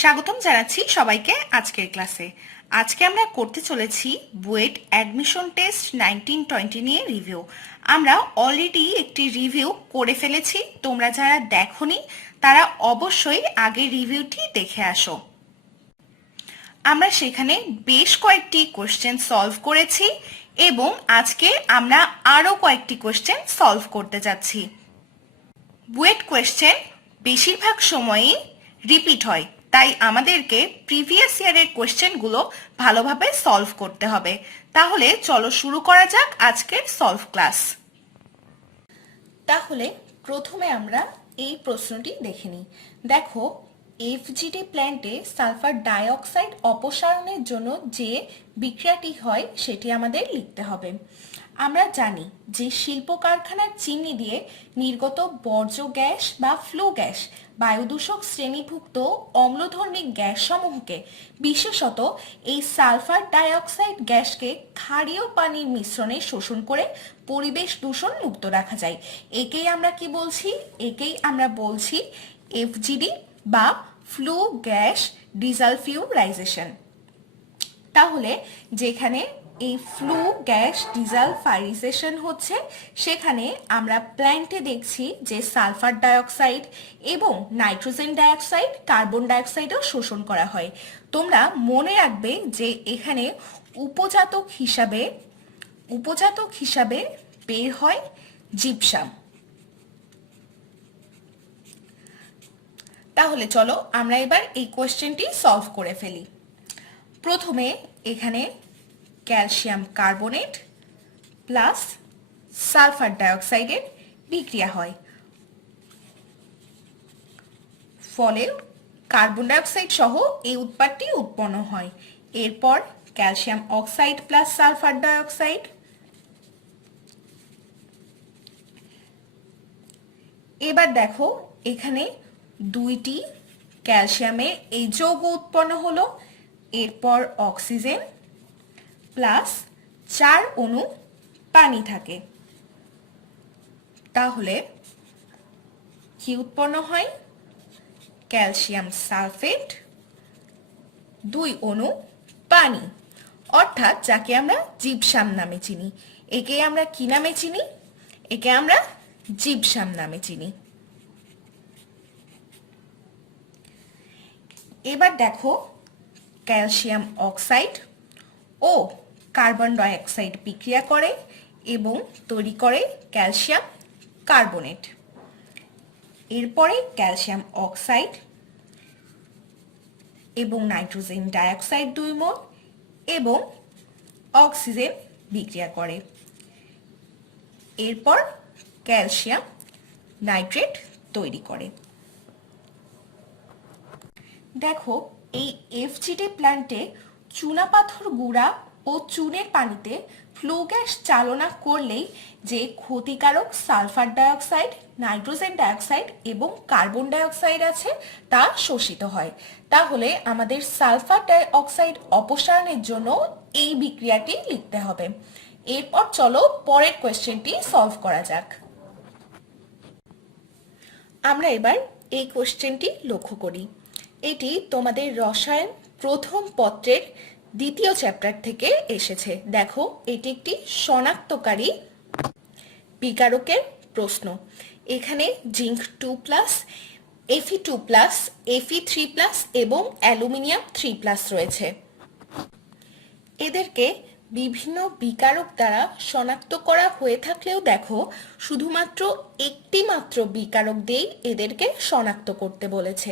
স্বাগতম জানাচ্ছি সবাইকে আজকের ক্লাসে। আজকে আমরা করতে চলেছি বুয়েট অ্যাডমিশন টেস্ট 1920 নিয়ে রিভিউ। আমরা অলরেডি একটি রিভিউ করে ফেলেছি, তোমরা যারা দেখোনি তারা অবশ্যই আগের রিভিউটি দেখে আসো। আমরা সেখানে বেশ কয়েকটি কোশ্চেন সলভ করেছি এবং আজকে আমরা আরও কয়েকটি কোশ্চেন সলভ করতে যাচ্ছি। বুয়েট কোয়েশ্চেন বেশিরভাগ সময়ই রিপিট হয়, তাই আমাদেরকে প্রিভিয়াস ইয়ারের কোয়েশ্চেনগুলো ভালোভাবে সলভ করতে হবে। তাহলে চলো শুরু করা যাক আজকের সলভ ক্লাস। তাহলে প্রথমে আমরা এই প্রশ্নটি দেখে নিই। দেখো, এফজিডি প্ল্যান্টে সালফার ডাইঅক্সাইড অপসারণের জন্য যে বিক্রিয়াটি হয় সেটি আমাদের লিখতে হবে। আমরা জানি যে শিল্প কারখানার চিমনি দিয়ে নির্গত বর্জ্য গ্যাস বা ফ্লু গ্যাস বায়ুদূষক শ্রেণীভুক্ত অম্লধর্মী গ্যাস সমূহকে, বিশেষত এই সালফার ডাইঅক্সাইড গ্যাসকে ক্ষারীয় পানির মিশ্রণে শোষণ করে পরিবেশ দূষণ মুক্ত রাখা যায়। একেই আমরা কি বলছি? একেই আমরা বলছি এফজিডি বা ফ্লু গ্যাস ডিসালফিউরাইজেশন। তাহলে যেখানে এই ফ্লু গ্যাস ডিসালফাইজেশন হচ্ছে, সেখানে আমরা প্ল্যান্টে দেখছি যে সালফার ডাইঅক্সাইড এবং নাইট্রোজেন ডাইঅক্সাইড, কার্বন ডাইঅক্সাইডও শোষণ করা হয়। তোমরা মনে রাখবে যে এখানে উপজাতক হিসাবে বের হয় জিপসাম। তাহলে চলো আমরা এবার এই কোয়েশ্চেনটি সলভ করে ফেলি। প্রথমে এখানে ক্যালসিয়াম কার্বনেট প্লাস সালফার ডাইঅক্সাইডের বিক্রিয়া হয়, ফলে কার্বন ডাইঅক্সাইড সহ এই উৎপাদটি উৎপন্ন হয়। এরপর calcium oxide plus sulphur dioxide, এবার দেখো এখানে দুইটি ক্যালসিয়ামের এই যৌগ উৎপন্ন হলো। এরপর অক্সিজেন প্লাস 4 অণু পানি থাকে, তাহলে কি উৎপন্ন হয়? ক্যালসিয়াম সালফেট 2 অণু পানি, অর্থাৎ যাকে আমরা জিপসাম নামে চিনি। একে আমরা কি নামে চিনি? একে আমরা জিপসাম নামে চিনি। এবার দেখো ক্যালসিয়াম অক্সাইড ও কার্বন ডাইঅক্সাইড বিক্রিয়া করে এবং তৈরি করে ক্যালসিয়াম কার্বনেট। এরপরে ক্যালসিয়াম অক্সাইড এবং নাইট্রোজেন ডাইঅক্সাইড 2 মোল এবং অক্সিজেন বিক্রিয়া করে। এরপর ক্যালসিয়াম নাইট্রেট তৈরি করে। দেখো, এই এফজিডি প্ল্যান্টে চুনাপাথর গুঁড়া ও চুনের পানিতে ফ্লু গ্যাস চালনা করলেই যে ক্ষতিকারক সালফার ডাইঅক্সাইড, নাইট্রোজেন ডাইঅক্সাইড এবং কার্বন ডাইঅক্সাইড আছে তা শোষিত হয়। তাহলে আমাদের সালফার ডাইঅক্সাইড অপসারণের জন্য এই বিক্রিয়াটি লিখতে হবে। এরপর চলো পরের কোয়েশ্চেনটি সলভ করা যাক। আমরা এবার এই কোয়েশ্চেনটি লক্ষ্য করি। এটি তোমাদের রসায়ন প্রথম পত্রের 2য় চ্যাপ্টার থেকে এসেছে। দেখো, এটি একটি শনাক্তকারী বিকারকের প্রশ্ন। এখানে জিঙ্ক 2+, Fe2+, Fe3+ এবং অ্যালুমিনিয়াম 3+ রয়েছে। এদেরকে বিভিন্ন বিকারক দ্বারা শনাক্ত করা হয়ে থাকলেও দেখো শুধুমাত্র একটি মাত্র বিকারক দিয়েই এদেরকে শনাক্ত করতে বলেছে।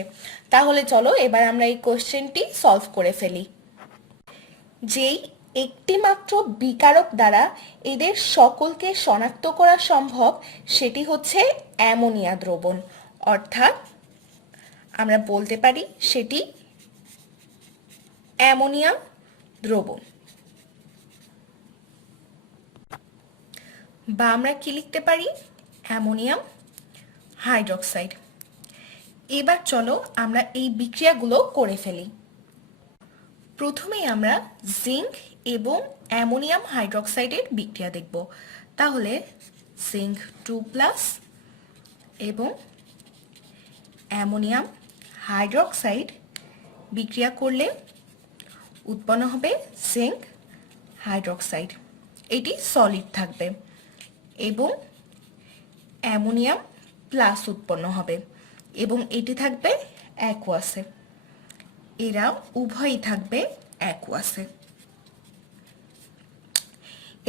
তাহলে চলো এবার আমরা এই কোশ্চেনটি সলভ করে ফেলি। যেই একটি মাত্র বিকারক দ্বারা এদের সকলকে শনাক্ত করা সম্ভব সেটি হচ্ছে অ্যামোনিয়া দ্রবণ, অর্থাৎ আমরা বলতে পারি সেটি অ্যামোনিয়াম দ্রবণ, বা আমরা কি লিখতে পারি? Ammonium hydroxide. এবার চলো আমরা এই বিক্রিয়াগুলো করে ফেলি। প্রথমেই আমরা জিঙ্ক এবং অ্যামোনিয়াম হাইড্রোক্সাইডের বিক্রিয়া দেখব। তাহলে জিঙ্ক 2+ এবং অ্যামোনিয়াম হাইড্রোক্সাইড বিক্রিয়া করলে উৎপন্ন হবে জিঙ্ক হাইড্রোক্সাইড, এটি সলিড থাকবে, এবং অ্যামোনিয়াম প্লাস উৎপন্ন হবে এবং এটি থাকবে অ্যাকুয়াসে। এরা উভয়ই থাকবে অ্যাকুয়াসে।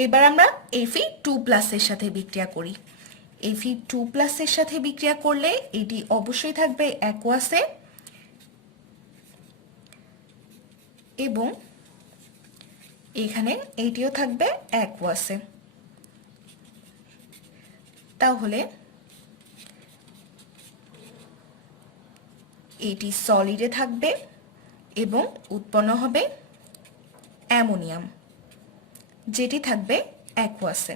এবার আমরা Fe2+ এর সাথে বিক্রিয়া করি। Fe2+ এর সাথে বিক্রিয়া করলে এটি অবশ্যই থাকবে অ্যাকুয়াসে এবং এখানে এটিও থাকবে অ্যাকুয়াসে। তাহলে এটি সলিডে থাকবে এবং উৎপন্ন হবে অ্যামোনিয়াম, যেটি থাকবে অ্যাকুয়াসে।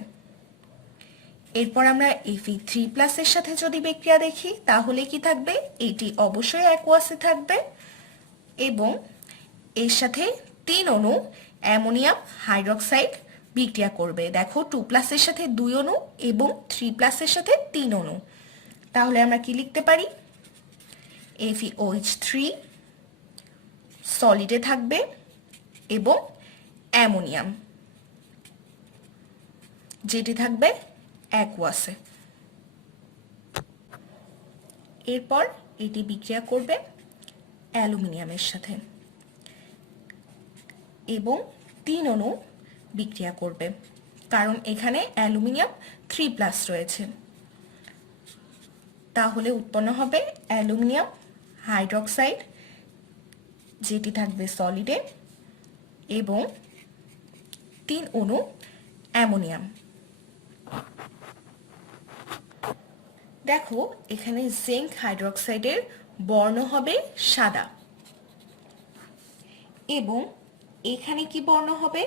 এরপর আমরা Fe3+ এর সাথে যদি বিক্রিয়া দেখি তাহলে কি থাকবে, এটি অবশ্যই অ্যাকুয়াসে থাকবে এবং এর সাথে 3 অণু অ্যামোনিয়াম হাইড্রোক্সাইড বিক্রিয়া করবে। দেখো 2+ এর সাথে 2 অণু এবং 3+ এর সাথে 3 অণু। তাহলে আমরা কি লিখতে পারি, FeOH3 সলিডে থাকবে এবং অ্যামোনিয়াম, যেটি থাকবে অ্যাকুয়াসে। এরপর এটি বিক্রিয়া করবে অ্যালুমিনিয়ামের সাথে এবং 3 অণু বিক্রিয়া করবে, কারণ এখানে অ্যালুমিনিয়াম 3+ রয়েছে। তাহলে উৎপন্ন হবে অ্যালুমিনিয়াম হাইড্রোক্সাইড, যেটি থাকবে সলিডে এবং 3 অণু অ্যামোনিয়াম। দেখো এখানে জিঙ্ক হাইড্রোক্সাইডের বর্ণ হবে সাদা এবং এখানে কি বর্ণ হবে,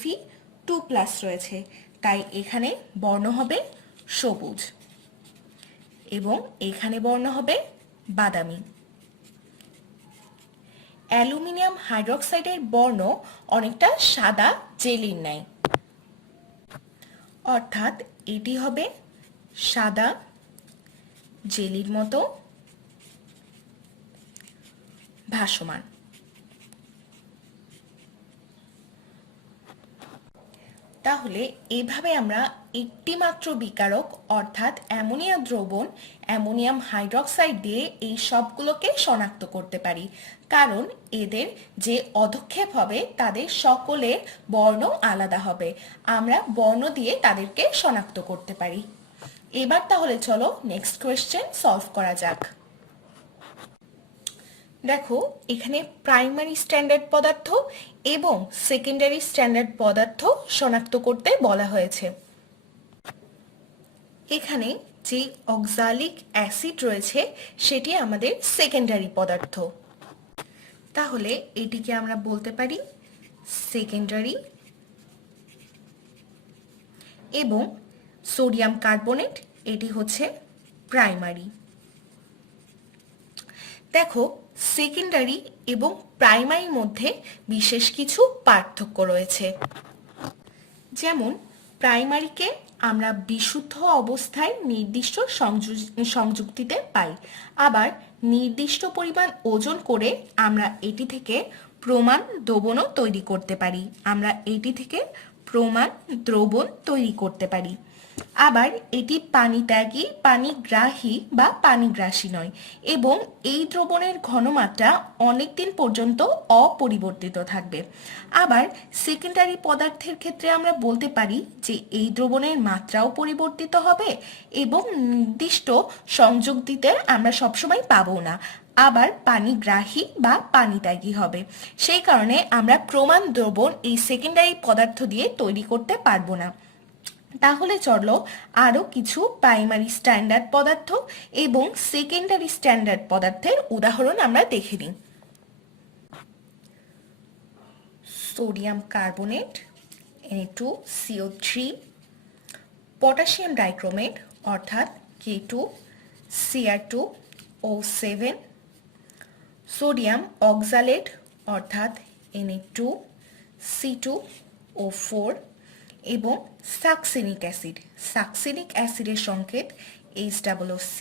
Fe2+ রয়েছে, তাই এখানে বর্ণ হবে সবুজ এবং এখানে বর্ণ হবে বাদামি। অ্যালুমিনিয়াম হাইড্রোক্সাইডের বর্ণ অনেকটা সাদা জেলির ন্যায়, অর্থাৎ এটি হবে সাদা জেলির মতো ভাসমান। তাহলে এভাবে আমরা একটি মাত্র বিকারক অর্থাৎ অ্যামোনিয়া দ্রবণ অ্যামোনিয়াম হাইড্রোক্সাইড দিয়ে এই সবগুলোকে শনাক্ত করতে পারি, কারণ এদের যে অধক্ষেপ হবে তাদের সকলের বর্ণ আলাদা হবে। আমরা বর্ণ দিয়ে তাদেরকে শনাক্ত করতে পারি। এবার তাহলে চলো নেক্সট কোয়েশ্চেন সলভ করা যাক। দেখো এখানে প্রাইমারি স্ট্যান্ডার্ড পদার্থ এবং সেকেন্ডারি স্ট্যান্ডার্ড পদার্থ শনাক্ত করতে বলা হয়েছে। এখানে যে অক্সালিক অ্যাসিড রয়েছে সেটি আমাদের সেকেন্ডারি পদার্থ, তাহলে এটিকে আমরা বলতে পারি সেকেন্ডারি, এবং সোডিয়াম কার্বনেট এটি হচ্ছে প্রাইমারি। দেখো সেকেন্ডারি এবং প্রাইমারির মধ্যে বিশেষ কিছু পার্থক্য রয়েছে। যেমন প্রাইমারিকে আমরা বিশুদ্ধ অবস্থায় নির্দিষ্ট সংযুক্তিতে পাই, আবার নির্দিষ্ট পরিমাণ ওজন করে আমরা এটি থেকে প্রমাণ দ্রবণও তৈরি করতে পারি। আবার এটি পানিত্যাগী, পানিগ্রাহী বা পানিগ্রাসী নয় এবং এই দ্রবণের ঘনমাত্রা অনেকদিন পর্যন্ত অপরিবর্তিত থাকবে। আবার সেকেন্ডারি পদার্থের ক্ষেত্রে আমরা বলতে পারি যে এই দ্রবণের মাত্রাও পরিবর্তিত হবে এবং নির্দিষ্ট সংযোগ দিতে আমরা সবসময় পাবো না, আবার পানিগ্রাহী বা পানিত্যাগী হবে। সেই কারণে আমরা প্রমাণ দ্রবণ এই সেকেন্ডারি পদার্থ দিয়ে তৈরি করতে পারবো না। তাহলে চলো আরো কিছু প্রাইমারি স্ট্যান্ডার্ড পদার্থ এবং সেকেন্ডারি স্ট্যান্ডার্ড পদার্থের উদাহরণ আমরা দেখে নিই। Sodium carbonate Na2CO3, potassium dichromate অর্থাৎ K2Cr2O7, সোডিয়াম অক্সালেট অর্থাৎ Na2C2O4 এবং সাকসিনিক অ্যাসিডের সংকেত HCC,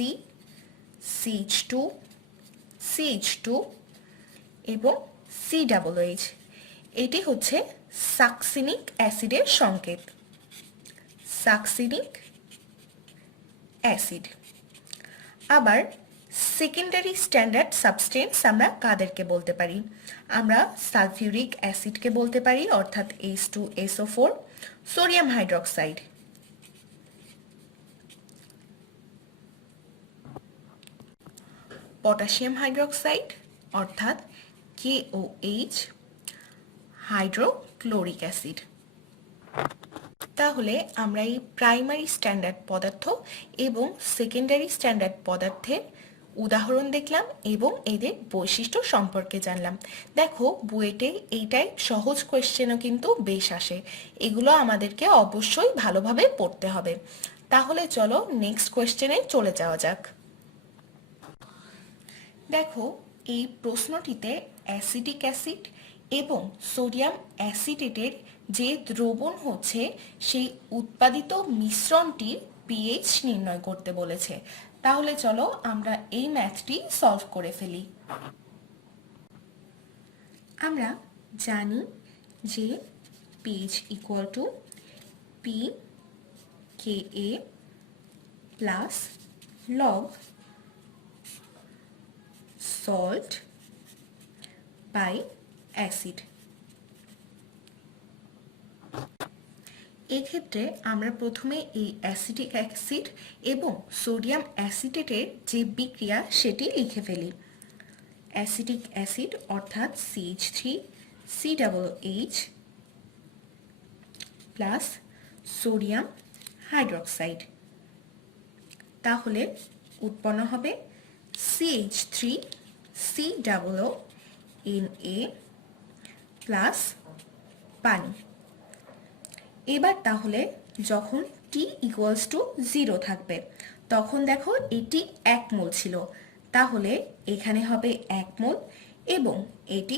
CH2, এবং COOH, এটি হচ্ছে সাকসিনিক অ্যাসিডের সংকেত, সাকসিনিক অ্যাসিড। আবার সেকেন্ডারি স্ট্যান্ডার্ড সাবস্টেন্স আমরা কাদেরকে বলতে পারি? আমরা সালফিউরিক অ্যাসিডকে বলতে পারি, অর্থাৎ H2SO4, sodium hydroxide, potassium hydroxide অর্থাৎ KOH, হাইড্রোক্লোরিক অ্যাসিড। তাহলে আমরা এই প্রাইমারি স্ট্যান্ডার্ড পদার্থ এবং সেকেন্ডারি স্ট্যান্ডার্ড পদার্থের উদাহরণ দেখলাম এবং এদের বৈশিষ্ট্য সম্পর্কে জানলাম। দেখো বুয়েটে এই টাইপ সহজ কোয়েশ্চেনও কিন্তু বেশ আসে, এগুলো আমাদেরকে অবশ্যই ভালোভাবে পড়তে হবে। তাহলে চলো নেক্সট কোয়েশ্চেনে চলে যাওয়া যাক। দেখো এই প্রশ্নটিতে অ্যাসিটিক অ্যাসিড এবং সোডিয়াম অ্যাসিটেটের যে দ্রবণ হচ্ছে সেই উৎপাদিত মিশ্রণটির পিএইচ নির্ণয় করতে বলেছে। তাহলে চলো আমরা এই ম্যাথটি সলভ করে ফেলি। আমরা জানি যে pH equal to pKa plus log salt by acid. এক্ষেত্রে আমরা প্রথমে এই অ্যাসিটিক অ্যাসিড এবং সোডিয়াম অ্যাসিটেটের যে বিক্রিয়া সেটি লিখে ফেলি। অ্যাসিটিক অ্যাসিড অর্থাৎ CH3COOH প্লাস সোডিয়াম হাইড্রোক্সাইড, তাহলে উৎপন্ন হবে CH3COONA প্লাস পানি। এবার তাহলে যখন T ইকুয়ালস টু 0 থাকবে তখন দেখো এটি 1 মোল ছিল, তাহলে এখানে হবে 1 মোল এবং এটি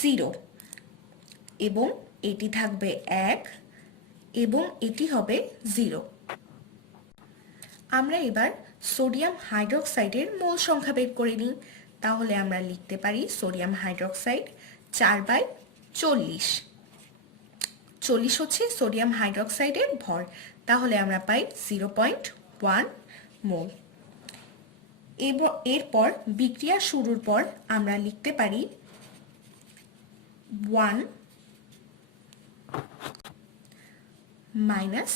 0 এবং এটি থাকবে 1 এবং এটি হবে 0। আমরা এবার সোডিয়াম হাইড্রোক্সাইডের মোল সংখ্যা বের করে নিই। তাহলে আমরা লিখতে পারি সোডিয়াম হাইড্রোক্সাইড 4/40, 40 হচ্ছে সোডিয়াম হাইড্রোক্সাইডের ভর, তাহলে আমরা পাই 0.1 মোল। এরপর বিক্রিয়া শুরুর পর আমরা লিখতে পারি 1 মাইনাস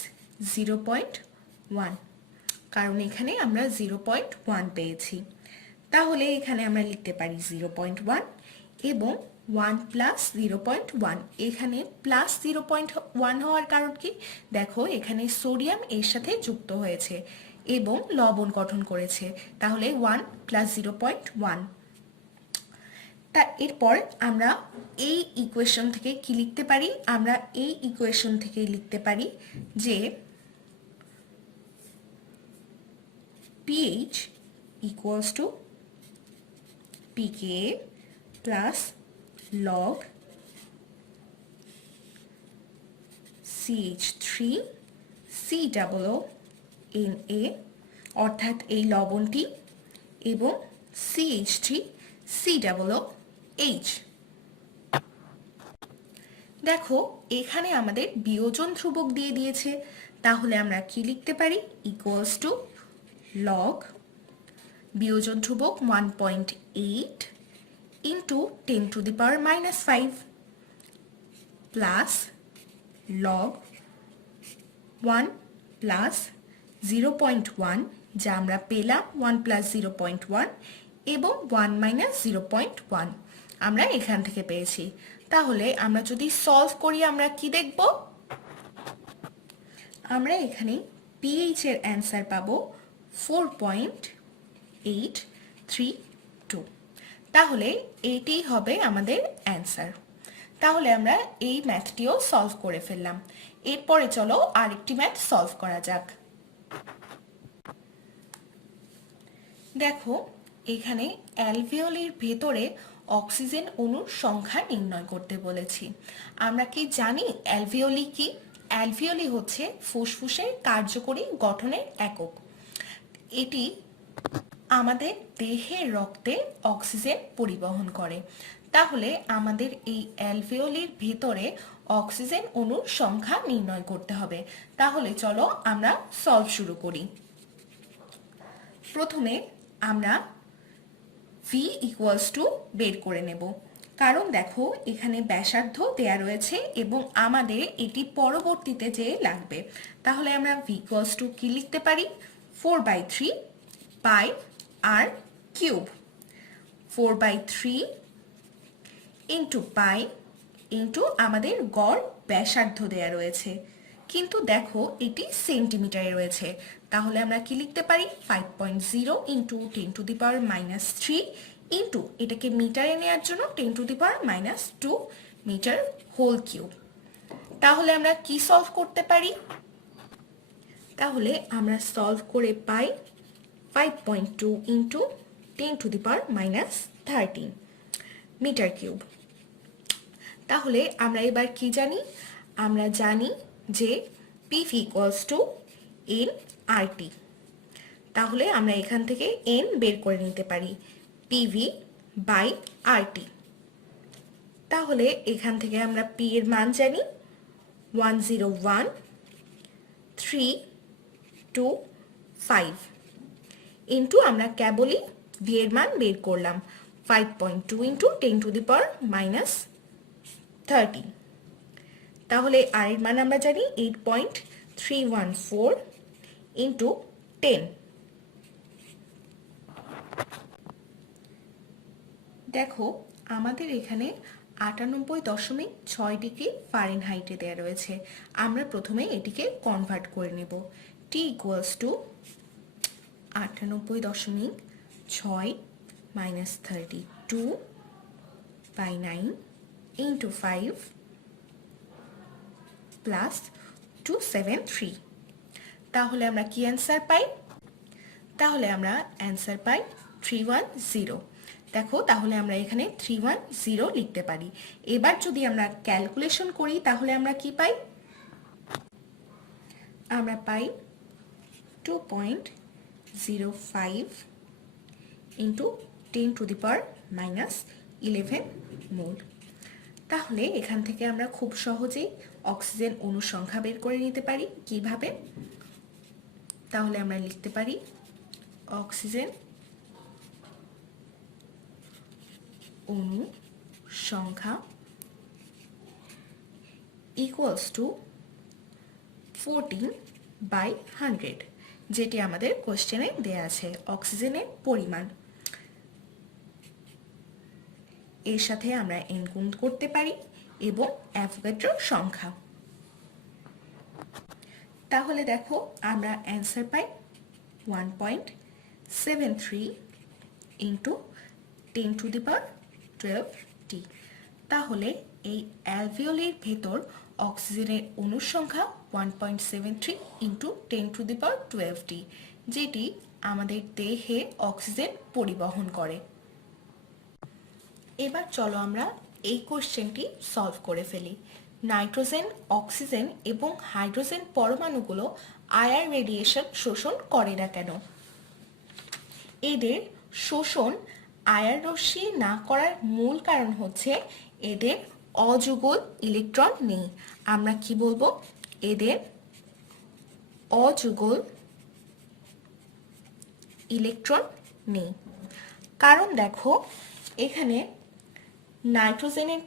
0.1, কারণ এখানে আমরা 0.1 পেয়েছি। তাহলে এখানে আমরা লিখতে পারি 0.1 এবং 1 প্লাস 0.1, এখানে প্লাস 0.1 হওয়ার কারণ কি? দেখো এখানে সোডিয়াম এর সাথে যুক্ত হয়েছে এবং লবণ গঠন করেছে, তাহলে 1 প্লাস 0.1। তা এরপর আমরা এই ইকুয়েশন থেকে কি লিখতে পারি? আমরা এই ইকুয়েশন থেকে লিখতে পারি যে pH equals to pKa plus log CH3COONA অর্থাৎ এই লবণটি এবং CH3COOH। দেখো এখানে আমাদের বিয়োজন ধ্রুবক দিয়ে দিয়েছে, তাহলে আমরা কি লিখতে পারি? ইকুয়ালস টু লগ বিয়োজন ধ্রুবক 1.8 ইন্টু 10⁻⁻5 প্লাস লগ 1 প্লাস 0.1, যা আমরা পেলাম 1 প্লাস 0.1 এবং 1 মাইনাস 0.1 আমরা এখান থেকে পেয়েছি। তাহলে আমরা যদি সলভ করি আমরা কি দেখব? আমরা এখানে পিএইচ এর অ্যান্সার পাবো 4.832, তাহলে এটাই হবে আমাদের অ্যান্সার। তাহলে আমরা এই ম্যাথটিও সলভ করে ফেললাম। এরপরে চলো আরেকটি ম্যাথ সলভ করা যাক। দেখো এখানে অ্যালভিওলির ভেতরে অক্সিজেন অণুর সংখ্যা নির্ণয় করতে বলেছি। আমরা কি জানি অ্যালভিওলি কি? অ্যালভিওলি হচ্ছে ফুসফুসের কার্যকরী গঠনের একক। এটি আমাদের দেহের রক্তে অক্সিজেন পরিবহন করে। তাহলে আমাদের এই অ্যালভিওলির ভেতরে অক্সিজেন অণুর সংখ্যা নির্ণয় করতে হবে। তাহলে চলো আমরা সলভ শুরু করি। প্রথমে আমরা ভি ইকুয়ালস টু বের করে নেব, কারণ দেখো এখানে ব্যাসার্ধ দেয়া রয়েছে এবং আমাদের এটি পরবর্তীতে যে লাগবে। তাহলে আমরা ভি ইকুয়ালস টু কি লিখতে পারি, 4/3 পাই আর কিউব, 4/3 ইন্টু পাই ইন্টু আমাদের গড় ব্যাসার্ধ দেয়া রয়েছে, কিন্তু দেখো এটি সেন্টিমিটারে রয়েছে। তাহলে আমরা কি লিখতে পারি, 5.0 ইন্টু 10⁻³ ইন্টু এটাকে মিটারে নেওয়ার জন্য 10⁻² মিটার হোল কিউব। তাহলে আমরা কি সলভ করতে পারি, তাহলে আমরা সলভ করে পাই 5.2 ইন্টু 10⁻³ মিটার কিউব। তাহলে আমরা এবার কি জানি, আমরা জানি যে PV ইকুয়ালস টু nRT। তাহলে আমরা এখান থেকে n বের করে নিতে পারি, PV/RT। তাহলে এখান থেকে আমরা P এর মান জানি 101,325 ইন্টু আমরা কেবলই V এর মান বের করলাম 5.2 ইন্টু 10⁻³ তাহলে আর এর মান আমরা জানি 8.314 ইন্টু 10। দেখো আমাদের এখানে 98.6 ডিগ্রি ফারেনহাইটে দেওয়া রয়েছে। আমরা প্রথমে এটিকে কনভার্ট করে নেব। T equals to 98.6 minus 32/9 into 5 plus 273। তাহলে আমরা কি অ্যান্সার পাই, তাহলে আমরা অ্যান্সার পাই 310। দেখো তাহলে আমরা এখানে 310 লিখতে পারি। এবার যদি আমরা ক্যালকুলেশন করি তাহলে আমরা কি পাই, আমরা পাই 2.05 ইন্টু 10⁻11 মোল। তাহলে এখান থেকে আমরা খুব সহজেই অক্সিজেন অণুর সংখ্যা বের করে নিতে পারি। কিভাবে, তাহলে আমরা লিখতে পারি অক্সিজেন অণু সংখ্যা ইকুয়ালস টু 14/100, যেটি আমাদের কোশ্চেনে দেয়া আছে অক্সিজেনের পরিমাণ। এর সাথে আমরা n গুণ করতে পারি এবং অ্যাভোগাড্রোর সংখ্যা। তাহলে দেখো আমরা অ্যান্সার পাই 1.73 ইন্টু 10⁻12T। তাহলে এই অ্যালভিওলির ভেতর অক্সিজেনের অণুর সংখ্যা 1.73 ইন্টু 10⁻12T, যেটি আমাদের দেহে অক্সিজেন পরিবহন করে। এবার চলো আমরা এই কোশ্চেনটি সলভ করে ফেলি। নাইট্রোজেন, অক্সিজেন এবং হাইড্রোজেন পরমাণুগুলো আয়ার রেডিয়েশন শোষণ করে না কেন? এদের শোষণ আয়ার রশ্মি না করার মূল কারণ হচ্ছে এদের অযুগল ইলেকট্রন নেই। আমরা কি বলবো, এদের অযুগল ইলেকট্রন নেই। কারণ দেখো এখানে নাইট্রোজেনের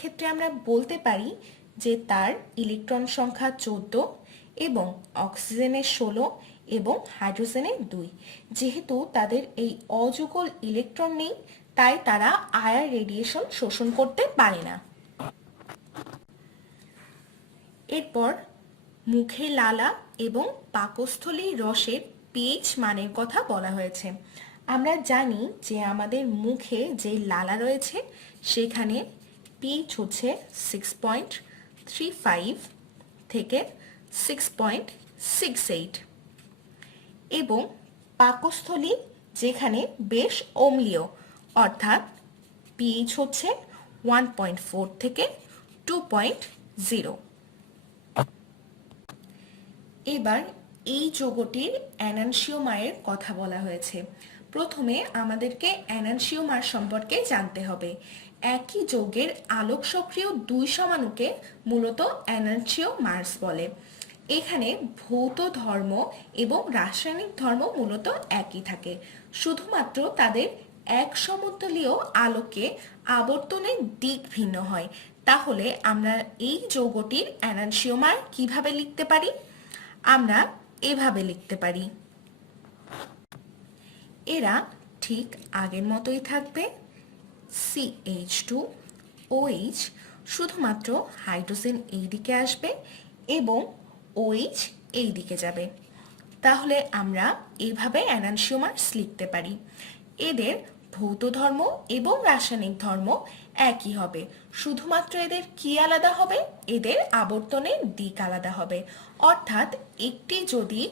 ক্ষেত্রে, আমরা বলতে পারি যে তার ইলেকট্রন সংখ্যা 14 এবং অক্সিজেনের 16 এবং হাইড্রোজেনের 2। যেহেতু তাদের এই অযুগল ইলেকট্রন নেই তাই তারা আয়ার রেডিয়েশন শোষণ করতে পারে না। এরপর মুখে লালা এবং পাকস্থলীর রসের পিএইচ মানের কথা বলা হয়েছে। আমরা জানি যে আমাদের মুখে যে লালা রয়েছে সেখানে পিএইচ হচ্ছে 6.35 থেকে 6.68 এবং পাকস্থলী যেখানে বেশ অম্লীয় অর্থাৎ পিএইচ হচ্ছে 1.4 থেকে 2.0। এবার এই যৌগটির এনানসিওমারের কথা বলা হয়েছে। প্রথমে আমাদেরকে এনানসিওমার সম্পর্কে জানতে হবে। একই যৌগের আলোক সক্রিয় দুই সমাণুকে মূলত এনানসিওমার্স বলে। এখানে ভৌত ধর্ম এবং রাসায়নিক ধর্ম মূলত একই থাকে, শুধুমাত্র তাদের এক সমতলীয় আলোকে আবর্তনের দিক ভিন্ন হয়। তাহলে আমরা এই যৌগটির এনানসিওমার কিভাবে লিখতে পারি? আমরা এভাবে লিখতে পারি। এরা ঠিক আগের মতোই থাকবে, CH2OH, শুধুমাত্র হাইড্রোজেন এই দিকে আসবে এবং OH এই দিকে যাবে। তাহলে আমরা এইভাবে এনানসিওমার্স লিখতে পারি। এদের ভৌত ধর্ম এবং রাসায়নিক ধর্ম একই হবে, শুধুমাত্র এদের কি আলাদা হবে? এদের আবর্তনের দিক আলাদা হবে। অর্থাৎ একটি যদি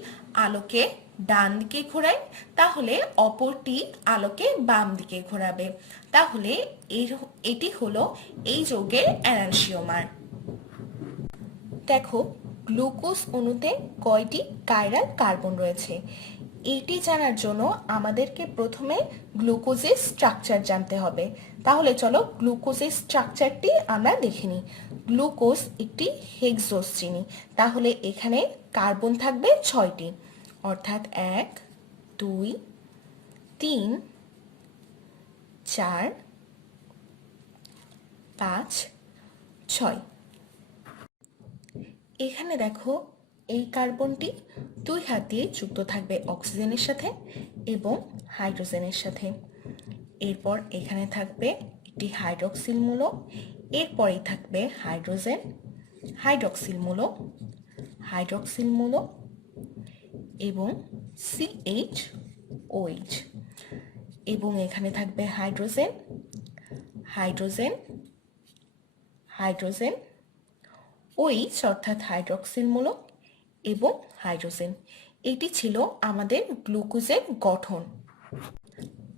আলোকে ডান দিকে ঘোরায় তাহলে অপরটি আলোকে বাম দিকে ঘোরাবে। তাহলে এটি হলো এই যৌগের এনানসিওমার। দেখো, গ্লুকোজ অণুতে কয়টি কাইরাল কার্বন রয়েছে? এটি জানার জন্য আমাদেরকে প্রথমে গ্লুকোজের স্ট্রাকচার জানতে হবে। তাহলে চলো গ্লুকোজের স্ট্রাকচারটি আমরা দেখে নিই। গ্লুকোজ একটি হেক্সোজ চিনি, তাহলে এখানে কার্বন থাকবে 6টি, অর্থাৎ 1 2 3 4 5 6। এখানে দেখো, এই কার্বনটি দুই হাত দিয়ে যুক্ত থাকবে অক্সিজেনের সাথে এবং হাইড্রোজেনের সাথে। এরপর এখানে থাকবে একটি হাইড্রক্সিল মূলক, এরপরেই থাকবে হাইড্রোজেন, হাইড্রক্সিল মূলক, হাইড্রক্সিল মূলক এবং CHOH, এবং এখানে থাকবে হাইড্রোজেন, হাইড্রোজেন, হাইড্রোজেন, OH অর্থাৎ হাইড্রক্সিল মূলক এবং হাইড্রোজেন। এটি ছিল আমাদের গ্লুকোজের গঠন।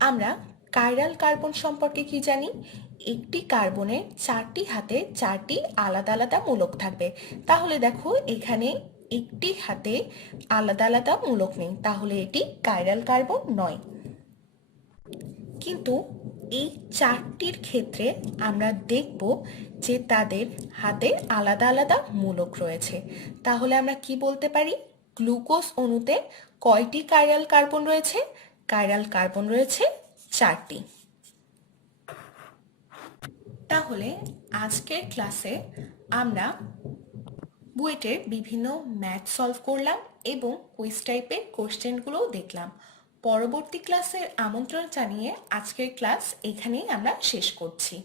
আমরা কাইরাল কার্বন সম্পর্কে কি জানি? একটি কার্বনের 4টি হাতে 4টি আলাদা আলাদা মূলক থাকবে। তাহলে দেখো, এখানে একটি হাতে আলাদা আলাদা মূলক নেই, তাহলে এটি কাইরাল কার্বন নয়। কিন্তু এই 4টির ক্ষেত্রে আমরা দেখব যে তাদের হাতে আলাদা আলাদা মূলক রয়েছে। তাহলে আমরা কি বলতে পারি? গ্লুকোজ অণুতে কয়টি কাইরাল কার্বন রয়েছে? কাইরাল কার্বন রয়েছে 4টি। তাহলে আজকের ক্লাসে আমরা বুয়েটের বিভিন্ন ম্যাথ সলভ করলাম এবং কুইজ টাইপের কোশ্চেনগুলোও দেখলাম। পরবর্তী ক্লাসের আমন্ত্রণ জানিয়ে আজকের ক্লাস এখানেই আমরা শেষ করছি।